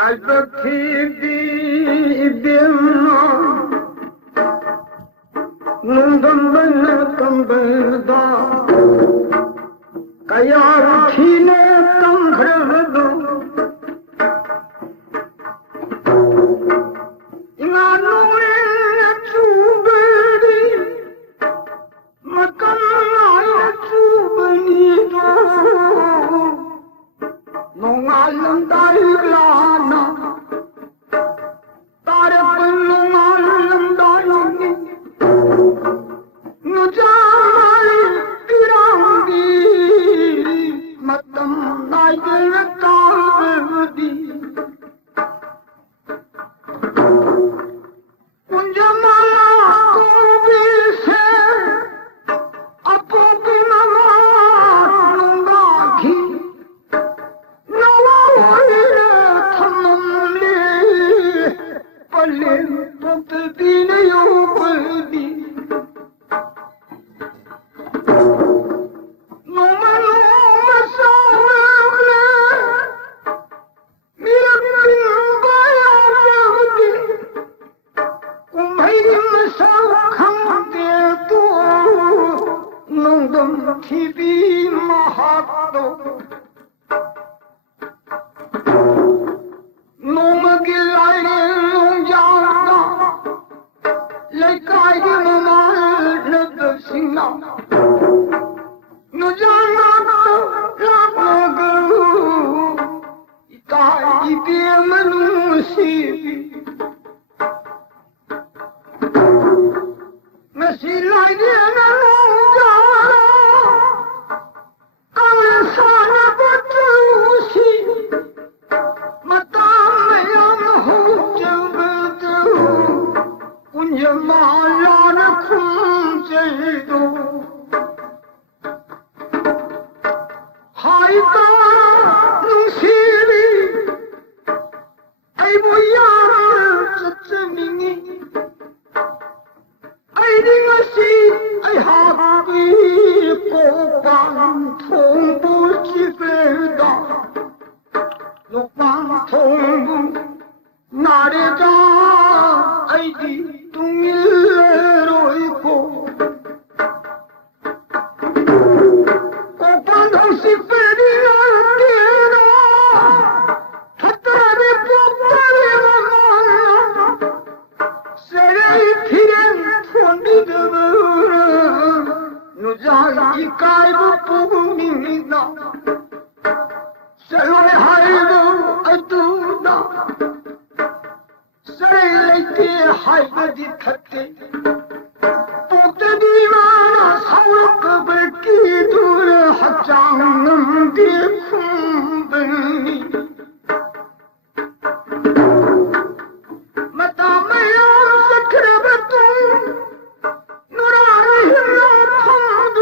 来得起的边弄得们根本的该要起呢当可的那农人主本的我刚来主本的弄俺人大了那大的本弄俺人大了你我家里让的我等那个大的我家妈妈过比谁啊不比妈妈弄大气那我为了他们里不连不得比那有本的提笔马哈多，弄么给来的弄家的，来改的我妈那个心呐，我家那个一改一遍么东西，我是来的那弄家。马拉的空气都海大弄西里爱不要这明你爱的我是爱哈的过帮同步去飞的落帮同步哪里找爱的东一路一个，我帮同是飞的那天啊，他带的不带的我谁一天穿的我让一改不明呐，谁来还不爱读呐？谁来的孩子的他的，不得的嘛，操个本基督的还长能的空本里，我大没有是可不懂，我让人要碰住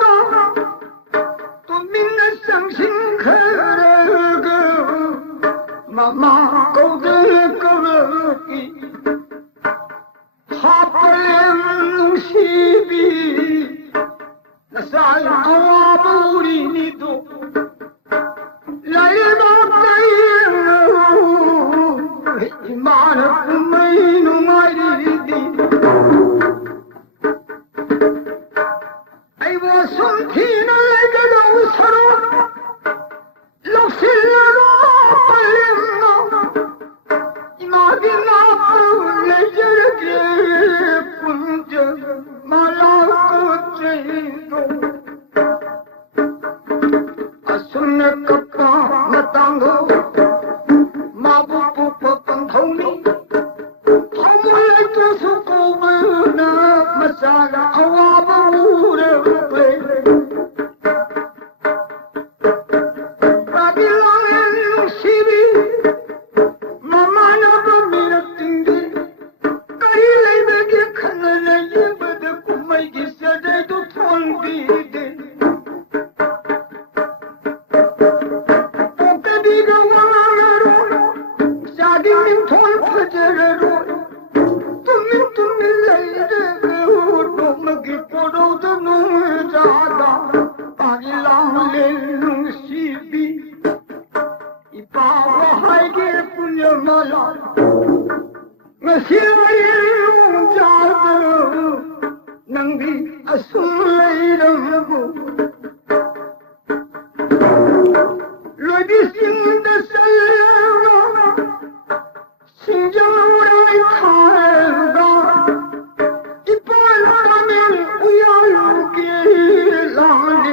的，都明了相信可那个妈妈够的个。他不能西比，那山阿布里尼多，来到这路，妈的不没弄爱的，哎我身体那来个老死了，老死了不灵啊，妈的那不来这个。马拉个最多，啊，孙那个爸妈当个马不帮头里，他们来做出狗们那么啥个啊不的背，那个狼人西里，妈妈那个米了丁的。把我还给不了心里用家的能比送来人不瑞的心的神啊心中来看吧一般人民不要有给狼人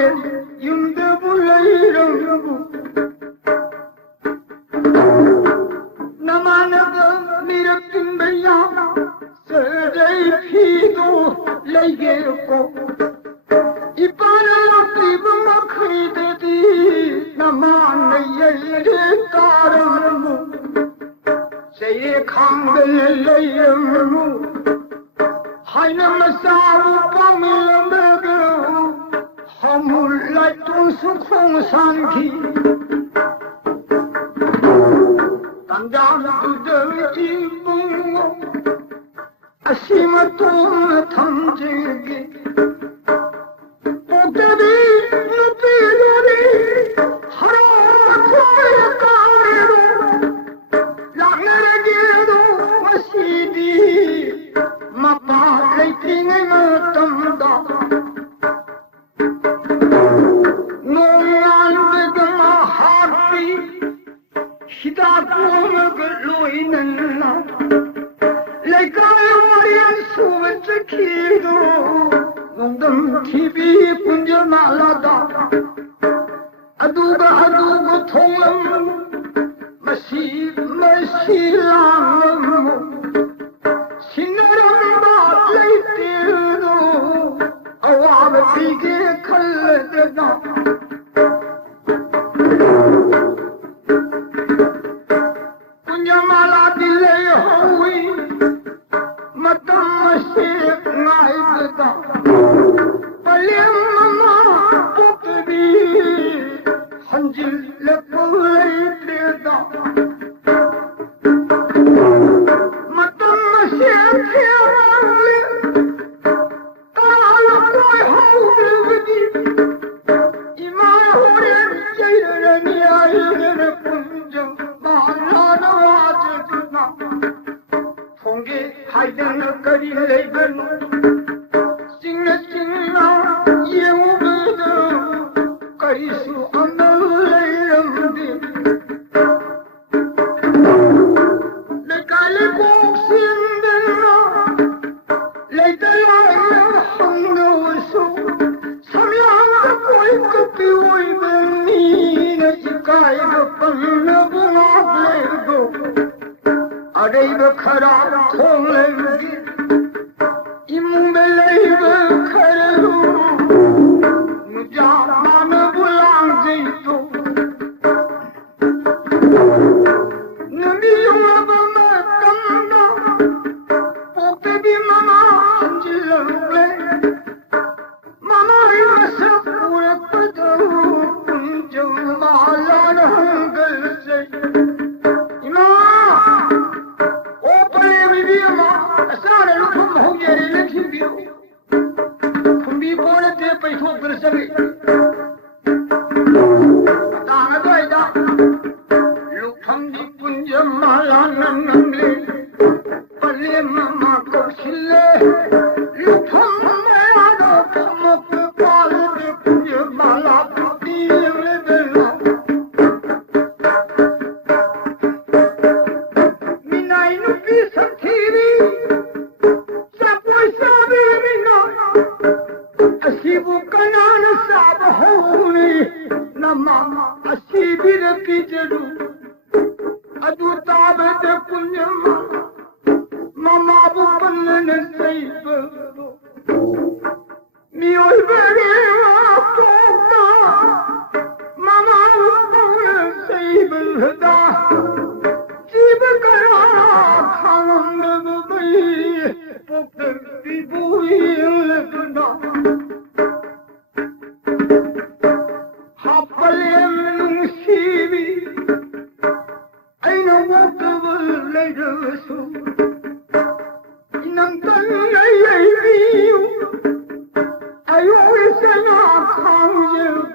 用的不来人不那么那个你的准备呀是这批都来给我一般人对不我亏的的那么那也是大人物谁扛的来人物还那么下午帮了那个好木来东是空山去当家的一梦啊西马东藤这个不得的不得的好在高里让人觉得我心里嘛把来听我等到我安这个嘛哈比西大过那个雷能啊来搞我连书文这气都弄得提笔滚着马拉达啊都个通了嘛西郎心人把泪滴都我们比给看了的那能跟人比，哎呦，为什么抗日？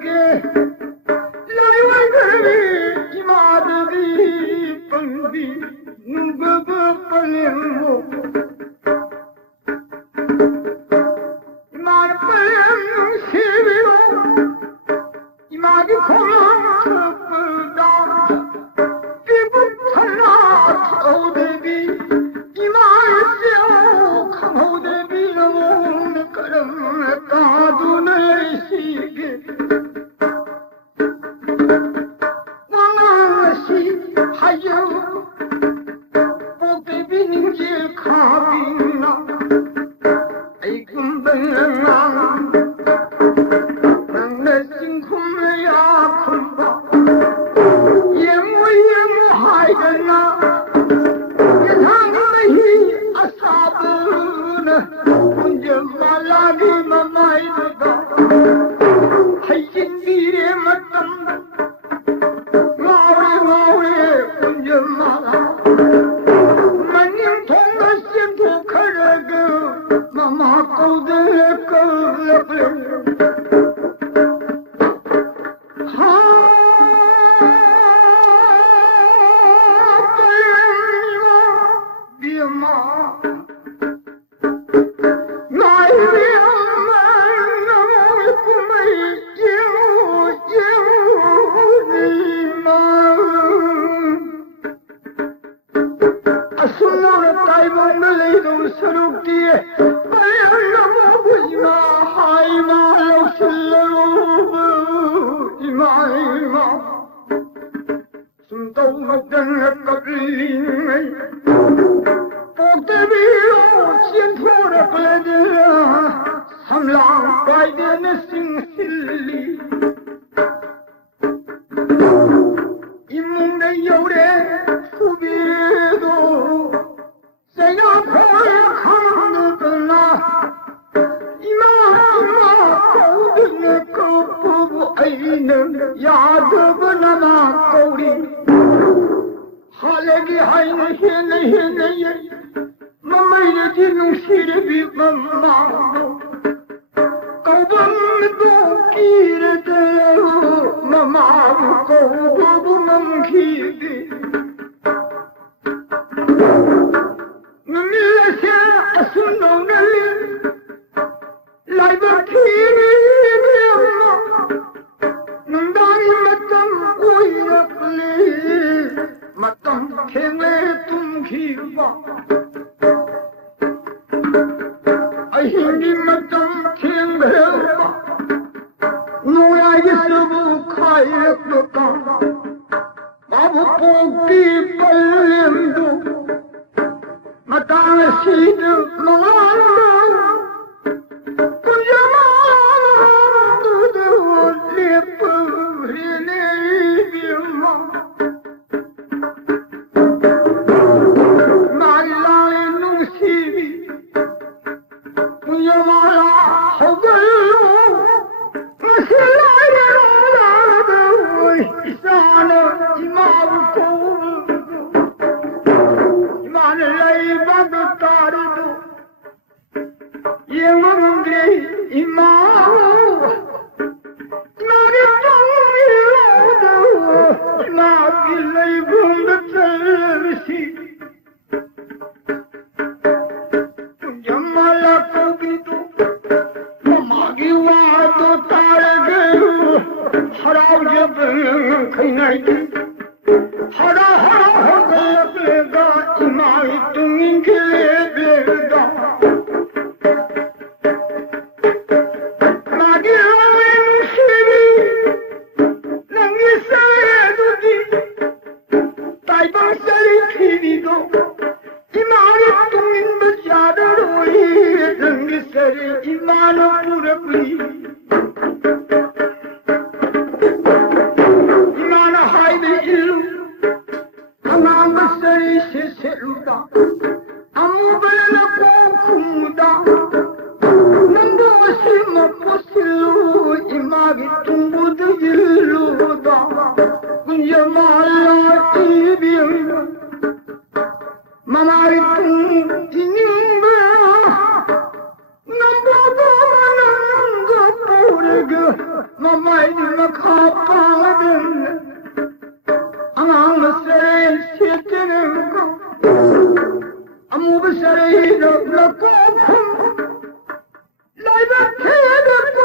来的铁的公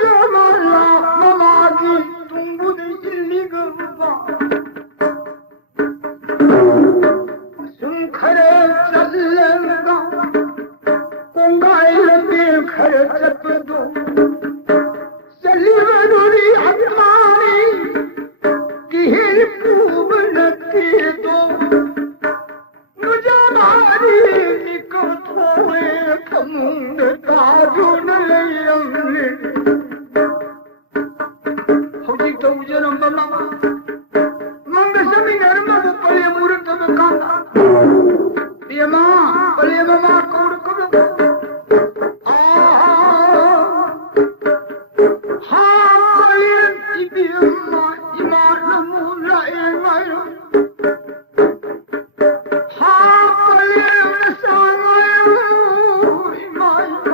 园嘛啦，妈妈的东 우전은 엄마마 망가서미 내려마고 빨리 물을 떠도 간다 이마 빨리 마마 거울 거면 하얀 입이 엄마 이마 너무나 애마요 하얀 상아요 이마요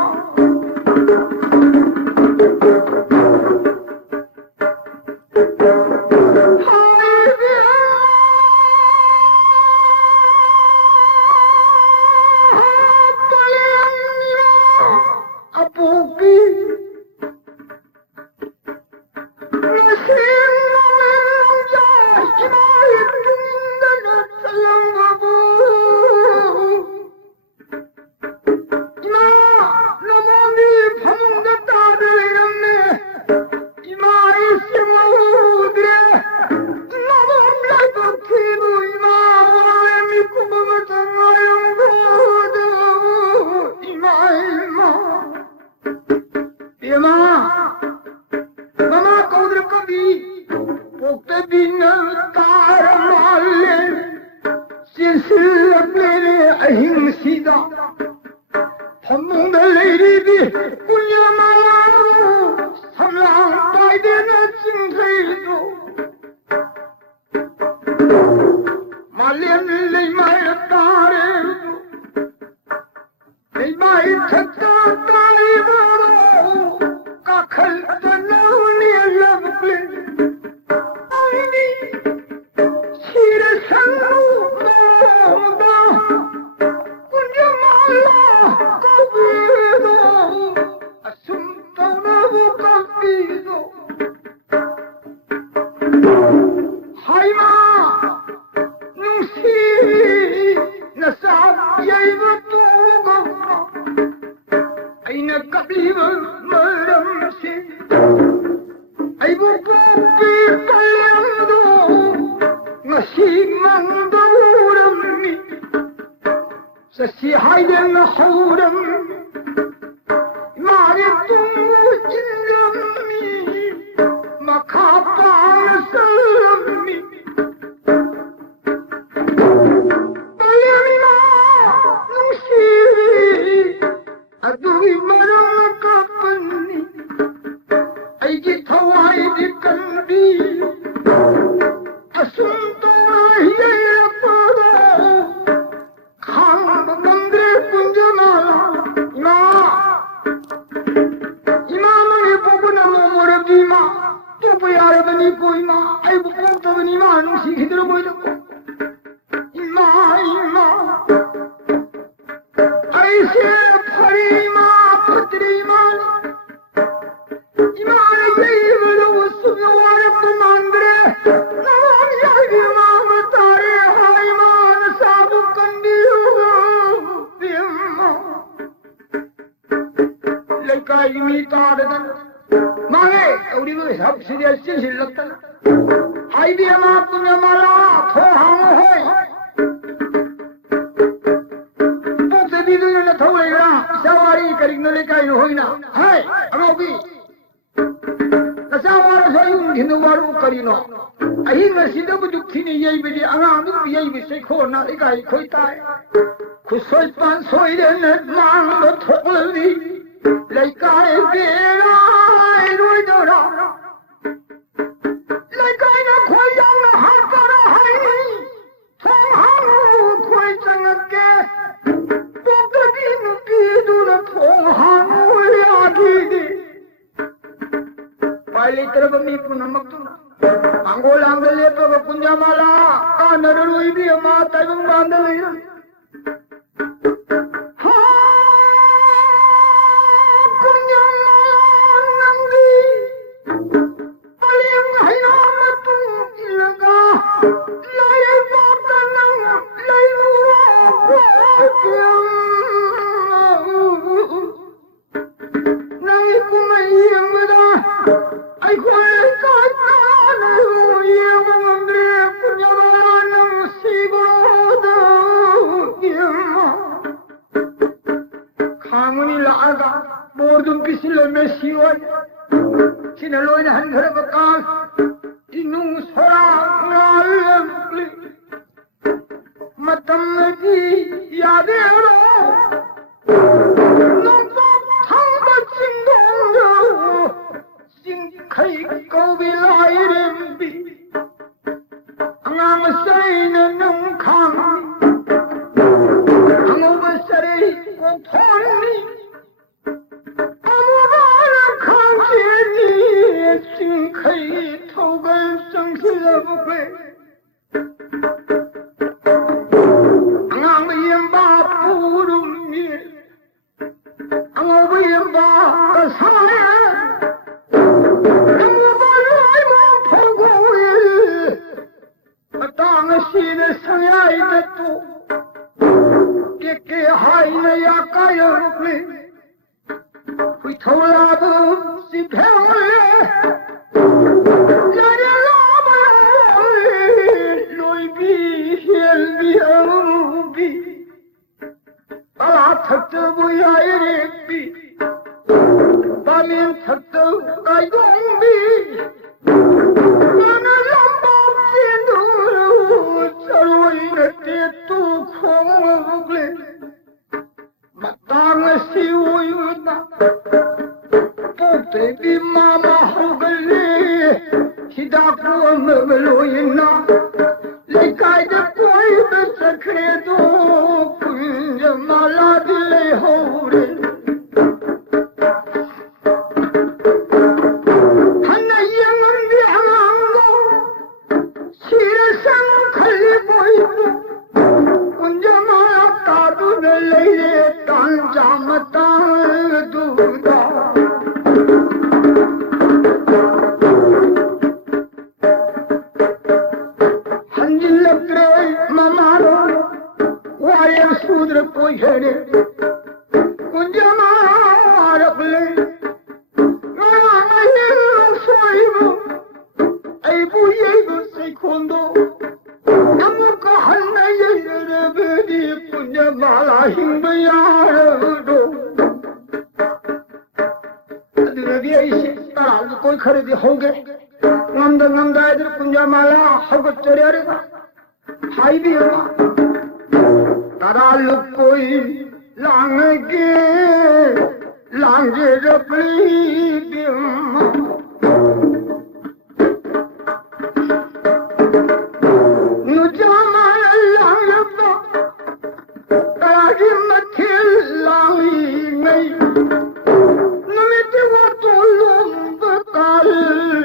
모든 빛을 내며 시원 신을 노인 한 사람과 后跟生气了不会。俺们也把不容易，俺们也把个啥呀？我把来往跑过去，当个戏的生涯一个多，给孩子呀该有会，回头拉不是漂亮。thật tự vui ai đi ba miền thật tự ai cũng đi mà nó lắm bao chiến đấu cho lối người tiết tu không lên mà ta là siêu yêu ta bố tế đi mà hầu cái gì thì đã của mơ lối na lấy cái để quay bên sẽ khẽ đồ quên cho mà la đi lấy hầu đi hắn là yên ấm đi ăn ngô chỉ là sáng khởi bồi quên cho mà la ta tu để lấy để tan ra mà ta tu đó सूद्र को छेड़े कुंज मारक ले सोईबो ऐ बुये से खोंदो हम कहन ये रबदी कुंज माला हिंग यार दो अदरबी ऐसे ताल कोई खरीदी होगे नंदा इधर कुंज माला होग चढ़ेगा हाई भी होगा तारा लोग कोई लांगे रपड़ी नुजामा लांगबा तारी मथे लांगी नहीं नमित वो तो लोग काल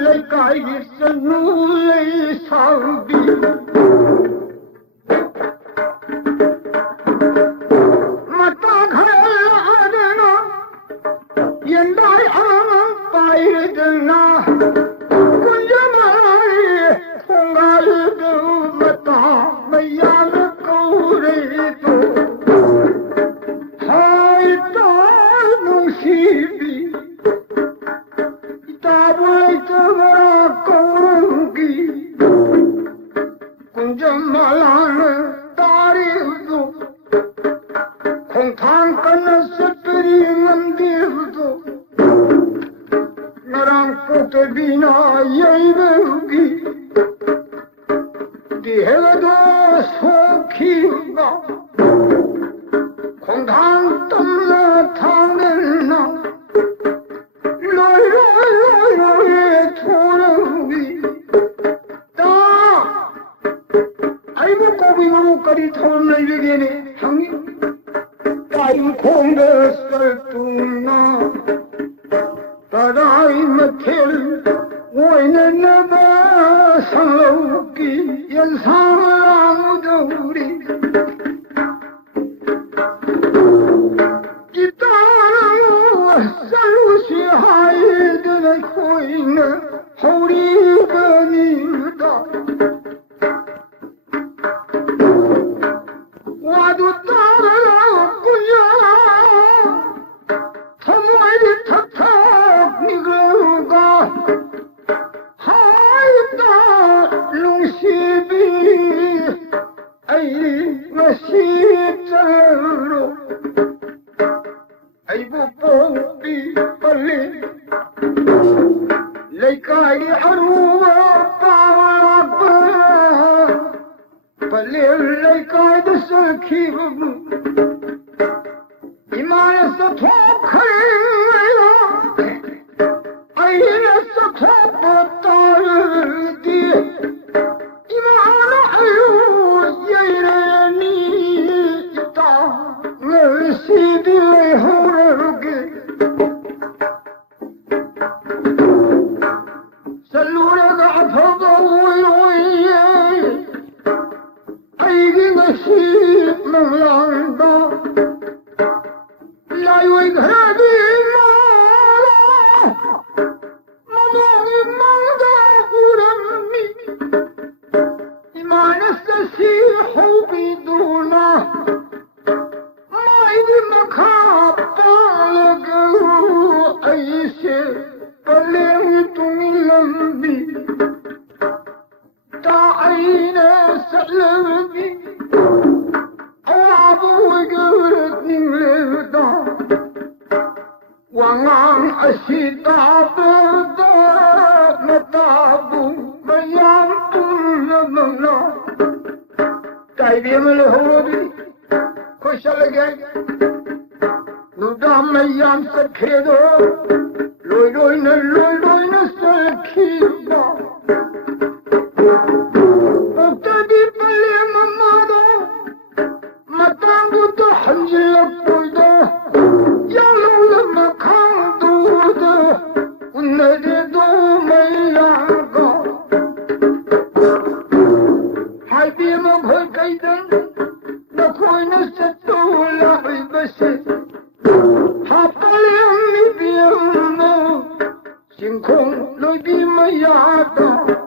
लेकाई सनू ले साउदी Salud 하이네 살르비 아부그 닝르다 왕왕 아시다보다 나타부 마양 불러먹나 까이비엠을 호로디 코샬레게 누다마양 사케도 로이로이는 사키다 어따비 빨리 mam마도 마땅부터 한질럭보이다 양롱은 막항도다 운내대도 말라가 할비엠은 걸까이든 나 코이는 셋도올라 의버시 하빨리 비엠노 싱콩 로비마야다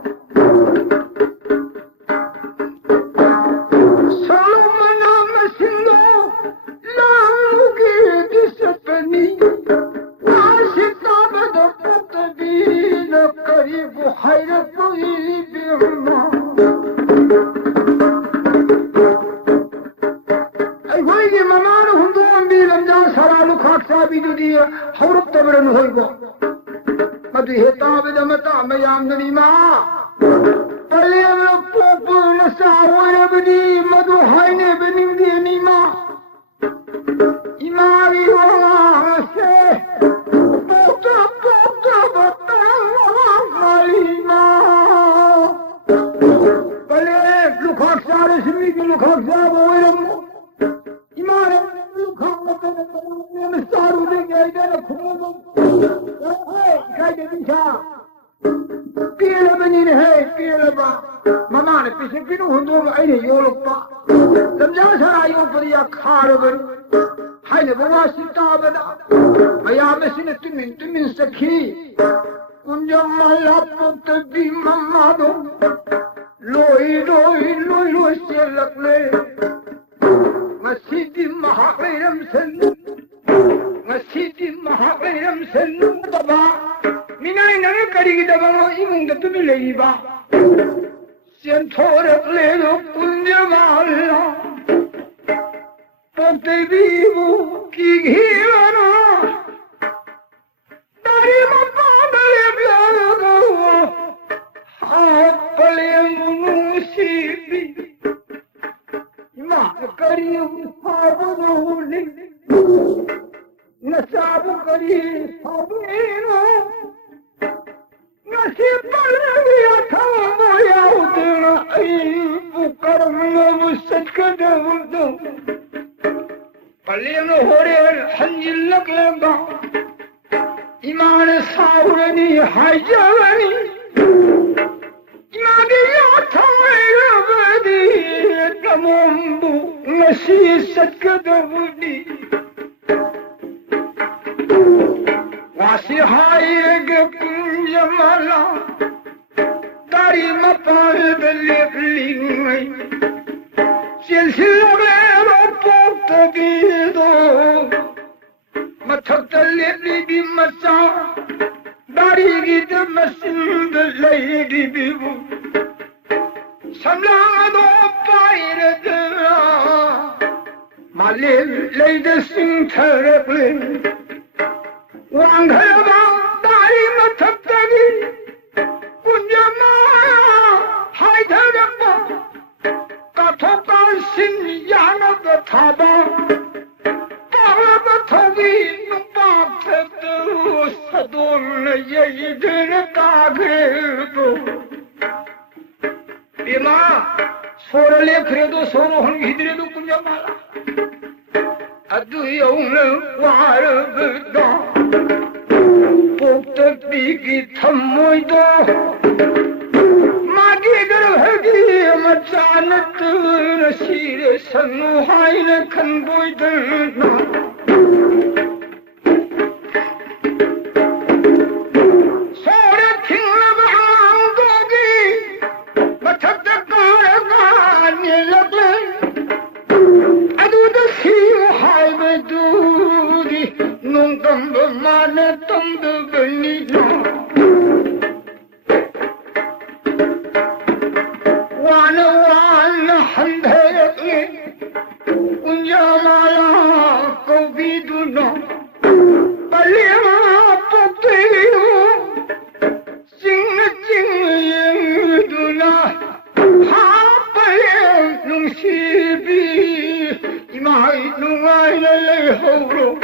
눈알 날려오로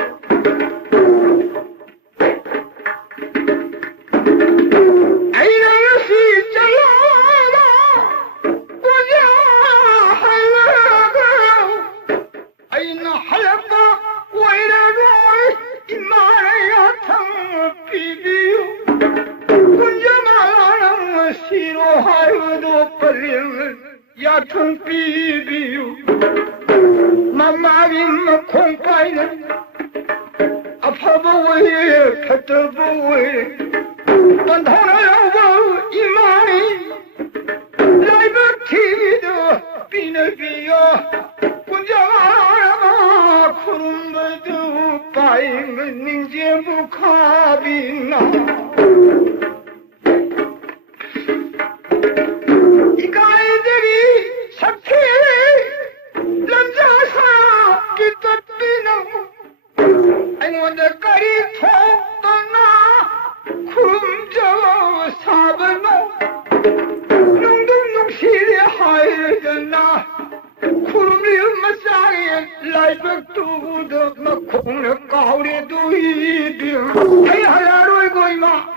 아이는 시절라라 보자 할라가 아이는 할라가 왜라고 이마야 탕 비비요 군자마는 싫어하여도 빨리는 얕은 비비요 맘마빈 콩파이는 아파보왜 펴떠보왜 만나라고 이만이 라이브 TV도 비너비여 군자마라가 구름버드 빠잉은 닝제부 카비나 이 가이들이 삭히 남자사 기껏비나 아니 오늘까지 톡떠나 구름저 사번호 농동농실에 하여졌나 구름이 엄마상에 라이브도 막 공력 가오리도 이병 해하라로 이거 이마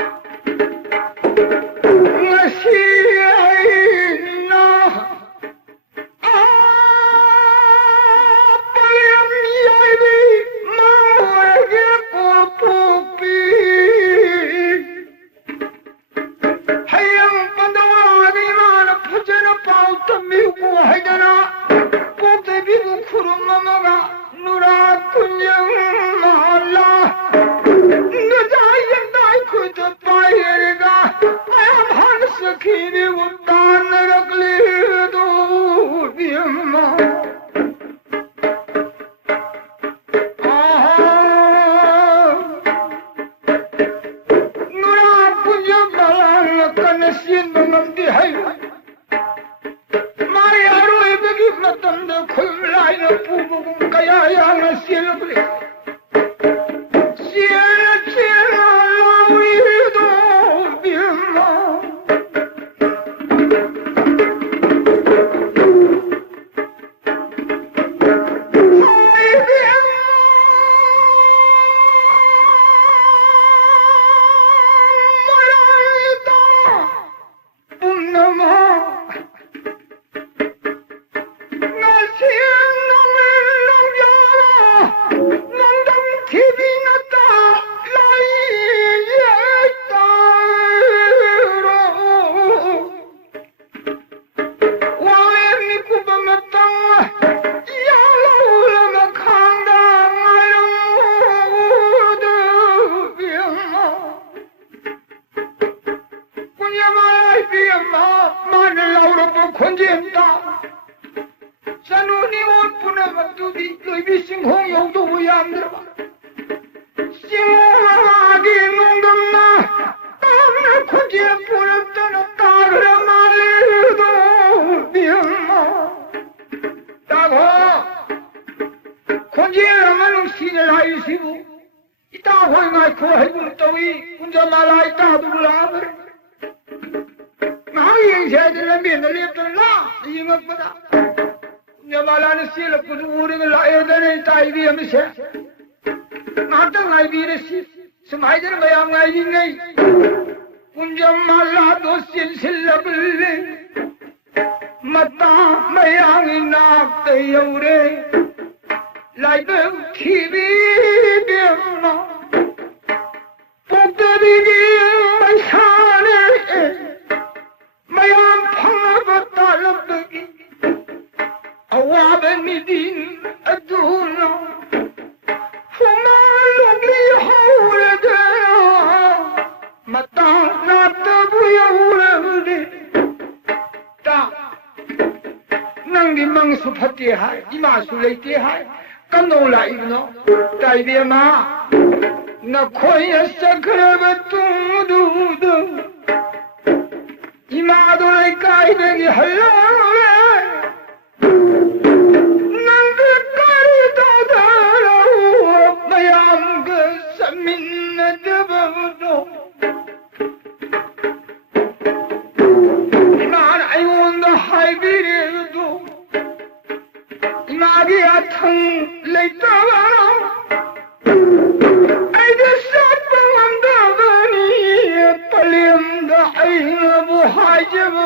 还这不，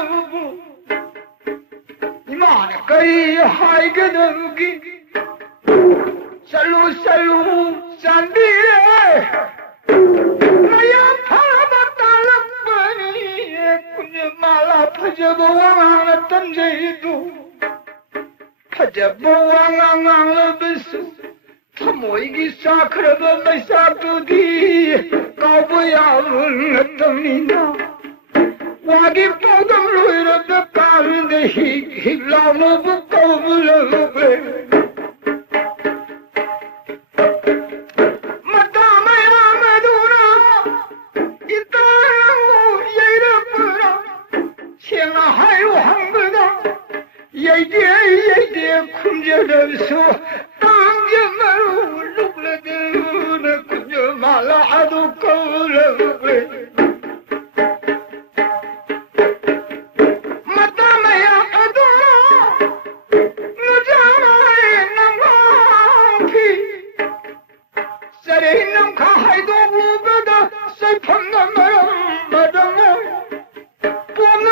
你妈的，给还给那给，山路山地嘞。Maya phaba talapani kunjamala phajabawang tamjaidu phajabawang bisu thamoigi sakraba maisatudi kabayavun tamina wagi podam loirada kalde higlano bukavulabe 예대 군저럽소 땅겨마루 룩라드나 군저말라 아도 거울러베 마다마야 아도라 무자마에 남마피 사레인남 가하이도 부በ다 살판나마야 마다마 봄나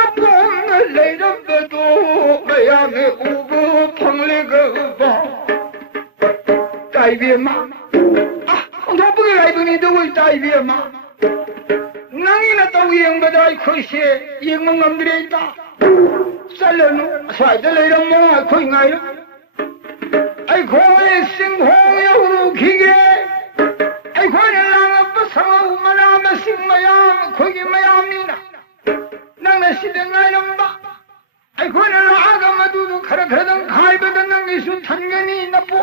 레이람베도 마야메 우부 펑레거바 다이비마 홍토부게 라이브니도 왜 다이비마 낭이나 또 영바다 코시에 영몽남들이 있다 살려노 사이드 레이람마 코잉아이라 아이코에 싱홍여우루 기게 아이코에 랑아빠 상하우 마라마 싱마야 코기 마야미나 낭나 시댕아이람바 아이코는 아가 마두도 카라카라당 가이바던 낭이수 탄견이 나쁘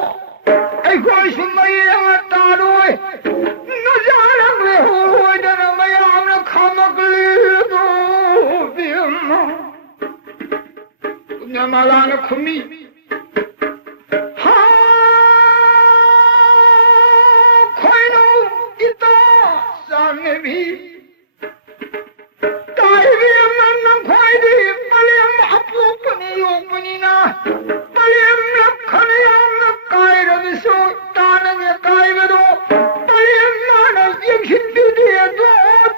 아이코 신마이 양아 따로에 너자랑 왜 호호이다나 마야 아무나 카마글리도 비엄마 그냐말라나 쿠미 하 코이노 있다 쌍내비 다이비엄만 코이디 빨리 용분이나 빨리 락하네 가이라면서 따는 가이베도 빨리 나는 영신비디에도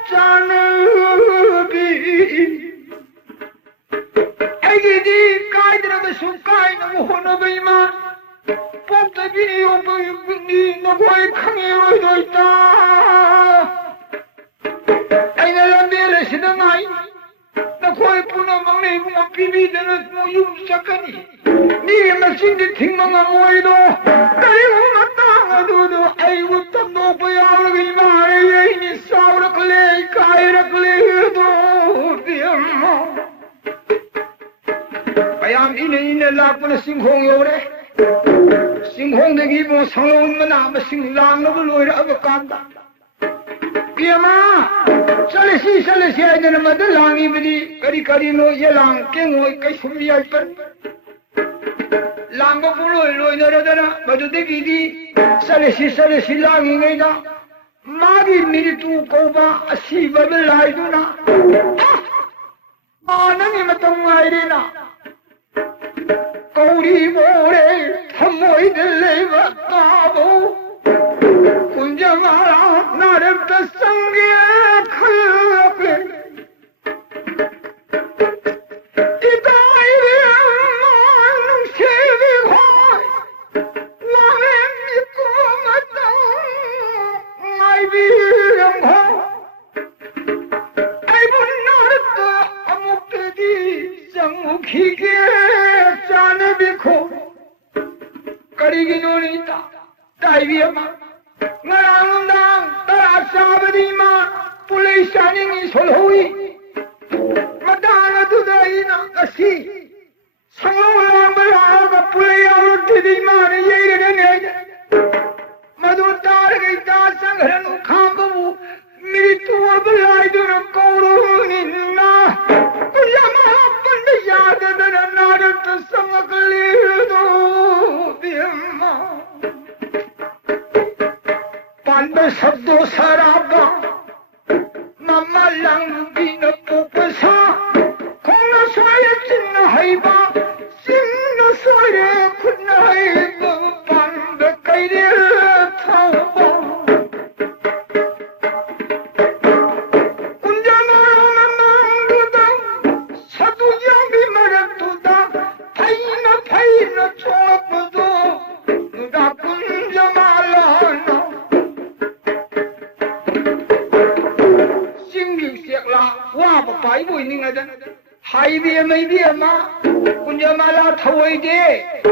짜느비 애기디 가이드라면서 가이는 호너비만 뽑다비니 용분이 너고의 강해로도 있다 아이나라 메레시는 아이 나 거의 분노 먹네 이거 비비드는 뭐 육삭하니 니가 막신데 팅망아 모이도 나이고 땅아도도 아이고 땀 높아야 그러기 말해 여인이 싸우라 그래 가이라 그래도 비엄마 아얌 이네 라꾸나 싱콩요래 싱콩대기 뭐 상로운만 아마 싱랑노를 노이라 아버간다 비엄마 살레시 아이들은 마들 랑이 비디 까리까리노 예랑 깽오이 까이숨이 알뻔 랑고 불로이 너라더라 마두대기디 살레시 랑이 내가 마기 미리 두 꼬바 아시바벨 라이두나 마능이 마똥아이리나 꼬리 모래 탐모이들 레이바 까보 군장아라 나를 뱃성게 클럽에 이따이비엄마 농시비화 왕의 믿고 마땅 아이비엄마 아이분 나를 또 아목대디 쌍무기게 짜내비코 까리기 눈이다 다이비엄마 ngarang tara sabadi ma pulai shining solhoi madana dudaina kasi sanglang bala pulai aur di ma ye ne madu tar gai ta sangran khambu mritu ablai dur kauru ninna yama pand yad dar narat samagli do bimma Panda sabdo saraba Mama lang binapupasa Kung nasaya sinna haiba Sinna saya kunna haiba Panda kaire tauba Kunjana namang dudang 하이 비에 비에 마 군자 말라 타워이 돼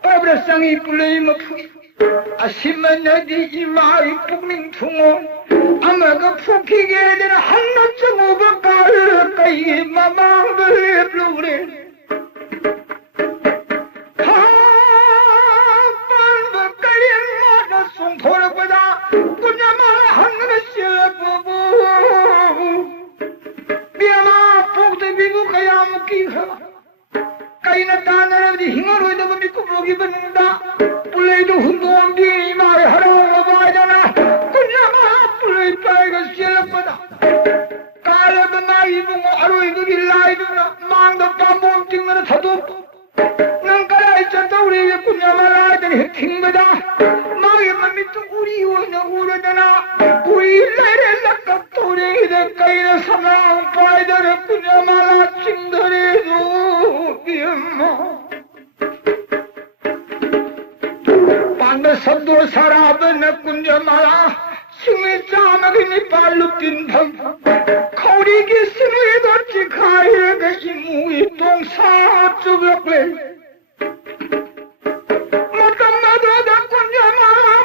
어브라 상이 불레이 먹기 아시면 너디 이마이 북민 퉁어 아마가 푸키게 되는 한나쯤 오버갈 까이 마망들 블루레 송토르보다 군자말 한나라 실부부 비아마 폭도 비부 가야 먹기가 까이나 따나라디 힝어로 이다가 믿고 보기 받는다 불레이도 hun도한 비이 말이 하라고 봐야잖아 군자말 불레이 빠이가 실부보다 까라도 나이 붕어 하루 이거기 라이드나 망도 빰봉 찍는 사도 난 까라이쳤다 우리 군자말 라이드니 팅거다 마이만 믿도 우리 원나 우려잖아 우리 레레라 깍도리이다 까이나 사랑 빠이다라 군자말 칭더리도 비엄마 반대 선도 사람은 군자말 심이 짜마기니 발로 뛴다 거리기 심이 덧지 가이가 이무이 동사 쪽에 마땅마다 군자말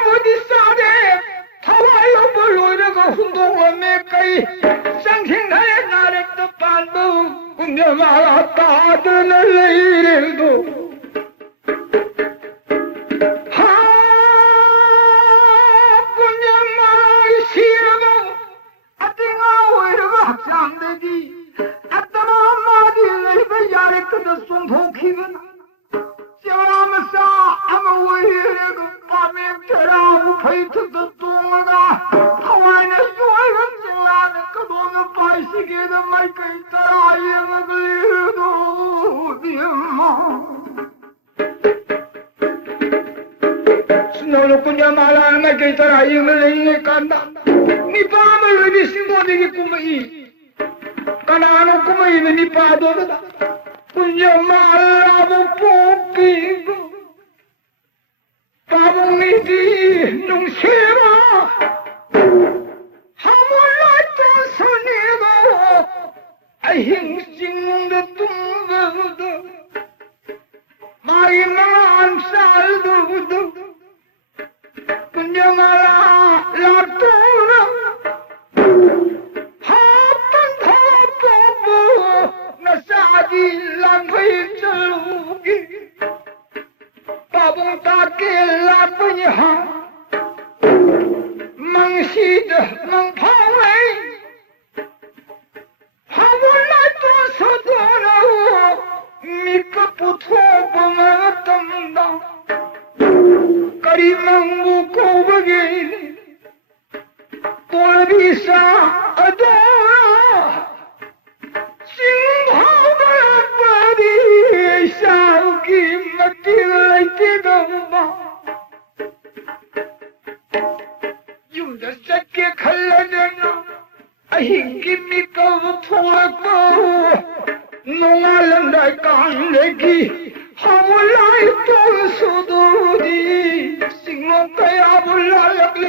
어디 싸대 타와요 벌로이라가 hun동원 메까이 쌍생나의 나랬도 반도 군자말 따드는 레이레도 장대기 아따마 마디를 야래 끄다 송도키는 쩌라면서 아마 왜이래고 밤에 테라고 페이트도 똥어가 하와이는 요이는 찔라는 그 돈은 바이시게도 마이크 있더라 이형을 이래도 니엄마 순노로 군자 말하는 마이크 있더라 이형을 이래 간다 니 밤을 어디 신고되기 꿈이 Kanano kuma ini ni pado da punya malabu popigo pabong ni di nung sera hamula to soneba ahing sing da tumba da mai man sal du punya mala latura lampai chalugi babung take lapnya ha mangsid mangphawai hamula to sadara mikaputho bamatamda kari mangu ko bage tolbisa adora 힘깁니까 통하고 농알른다 깐내기 하물라이 똥수도디 싱롱가야 불랄락리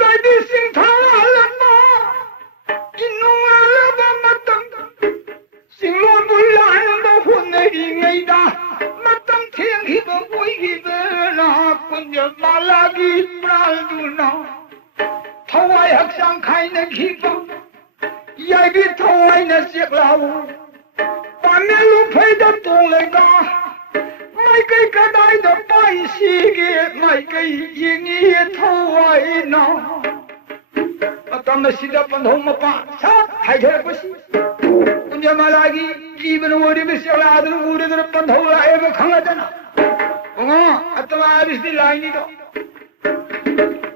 라이디싱 타알란마 인농알라바 맞당 싱롱 불랄란다 혼내기이다 Hiba hiba na kunya malagi pralduna thawai haksang khai na hiba yai bi thawai na siklaw pamelu phaida tong lega mai kai kadai da pai sige mai kai yingi thawai na atam sida pandhom pa sa hai thar pasi kunya malagi jiban wori bi siklad uri dar pandhom ae khanga dana atama di lain itu.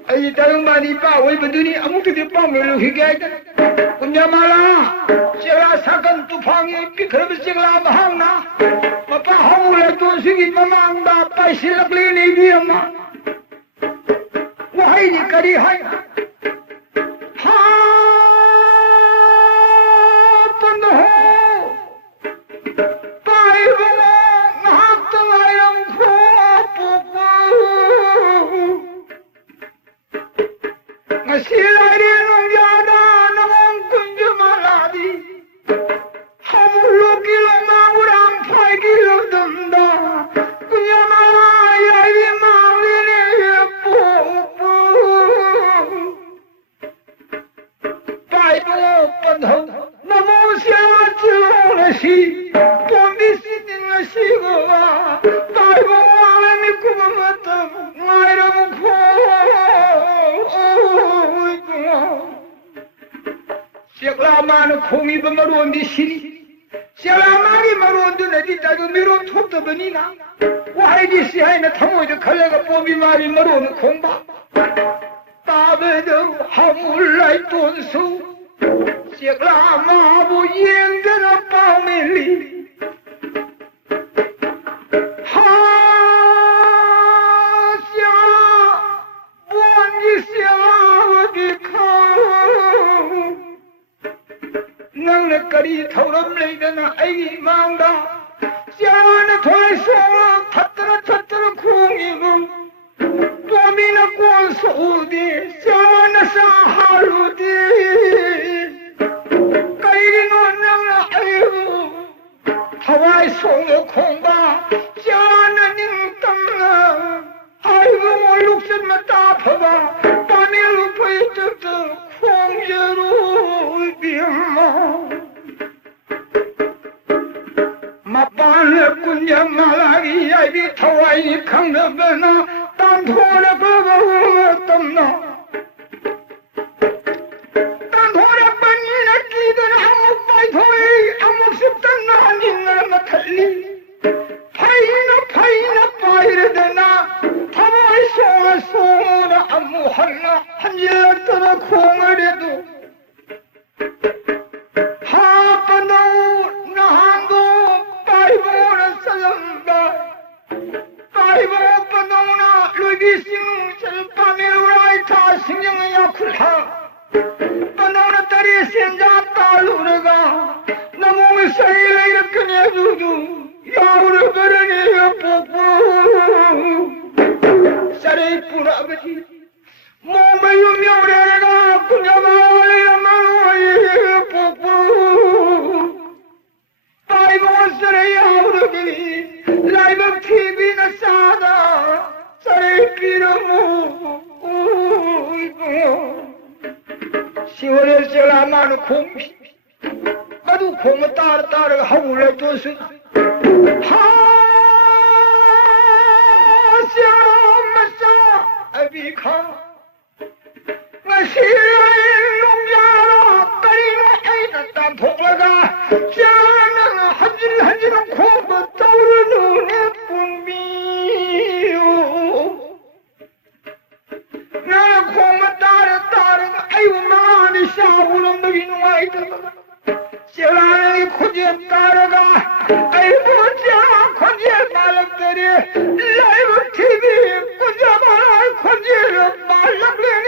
Ayi tarung bani pa, woi beduni amuk tu pa melu higai kan. Punya malah, cila sakan tufangi pikir berciklah bahang na. Apa hau le tu sigi memang dah pai silap lini dia ma. Wahai ni kari hai. Ha, pandah. Pai bunga ngah tengah yang 我西来的农家的那帮滚着马拉的，好不容易给了马我让派给了等的，滚着马拉也比马里不拜托不头，那么下就了西，光的西定了西个啊，拜托我们的姑妈等来了不哭。Siaklaman khongi bamaron di sini. Sialamani maron di nadi tayo miron thop to banina. Why di siya na thamo ito khalaga pomi mari maron khongba. Tabe do hamulay tonso. Siaklama bu yenga na pamili. Kari thoram leidana ai mangda siana thoi so thatra khungi pomina kon so de siana sa halu de kairi no nang ai thawai so khongba siana ning tam na ai mo luksen ma ta phaba pani lu pai tu khong jeru bima Mapane kunya malagi ai bi thawai khang na bana tan thora ba tamna tan thora bani na ki dan amuk pai thoi amuk siptan na nin na thali phai na pai re dana thawai so na amu hanna hanjil tara khong re do ha pano na hango Banana tari senja taluraga namo sai kne dudu yaur berani popo sare pura bati momayu myorega kunyamali amai popo pai mo sare yaur gi live tv na sada sare piramu 시월에 제가 많은 콩, 나도 콩을 따라 하울에 둬서 하샤마샤 아비카 나 시월에 농자로 까리나 아이다 땀 폭라가 저는 한질 콩을 떠오르는 예쁜비요 나는 콩을 따라 아이고 마음이 싸우는 놈이 누아이다 제라는 코지에 따라가 아이고 자 코지에 말락들이 라이브 TV 코지에 말락들이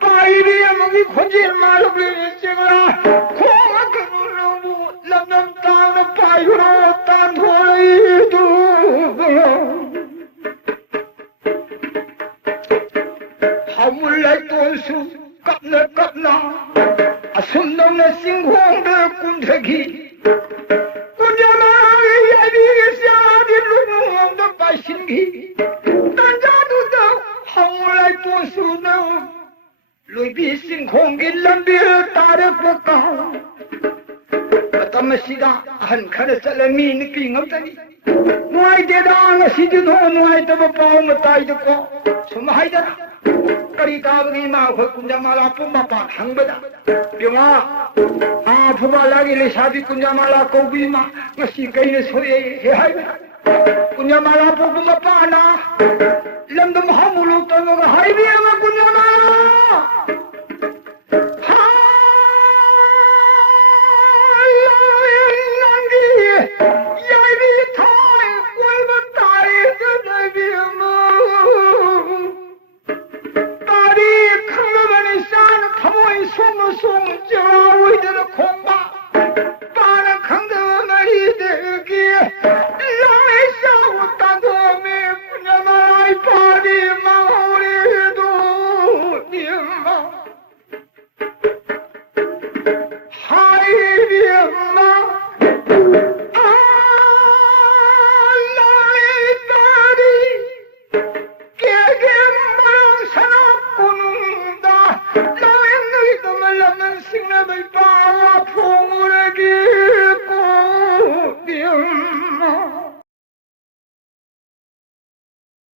바이리에 먹이 코지에 말락들이 제가 콩을 그물로 남남 땅을 바이로 딴 도이도 하물라이 돈수 깝나 숨 넘는 싱콩들 꿈새기 꿈자마이 야비샤디로 누엄도 빠신기 딴자두도 하물라이 돈수는 루이비 싱콩기 람비를 따르볼까 어떤 시가 한 칸에 살라미 느낌 없다니 누아이 대당 시주도 누아이 더버 빠오면 따이 듣고 숨하이더라 Kari kabagi ma khoi kunja mala pumma pa hangbada pyama a phuma lagi le shabi kunja mala ko bi ma ngasi kai ne soye he hai kunja mala pumma pa na lamdam hamulu to ga hai bi ma kunja mala